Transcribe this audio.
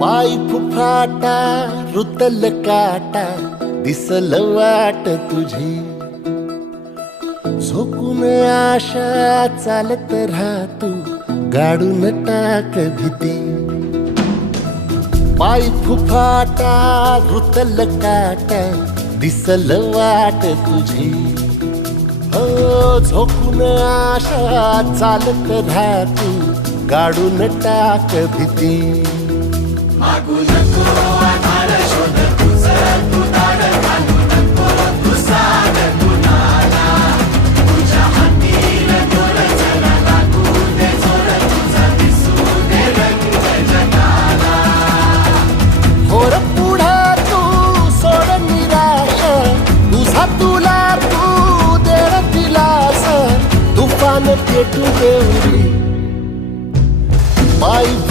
पाय फुफाटा रुतल काटा दिसल वाट तुझी झोकून आशा चालत राहतू गाडून टाक भीती पाय फुफाटा रुतल काटा दिसल वाट तुझी हो झोकून आशा चालत राहतू गाडून टाक भीती मागू नको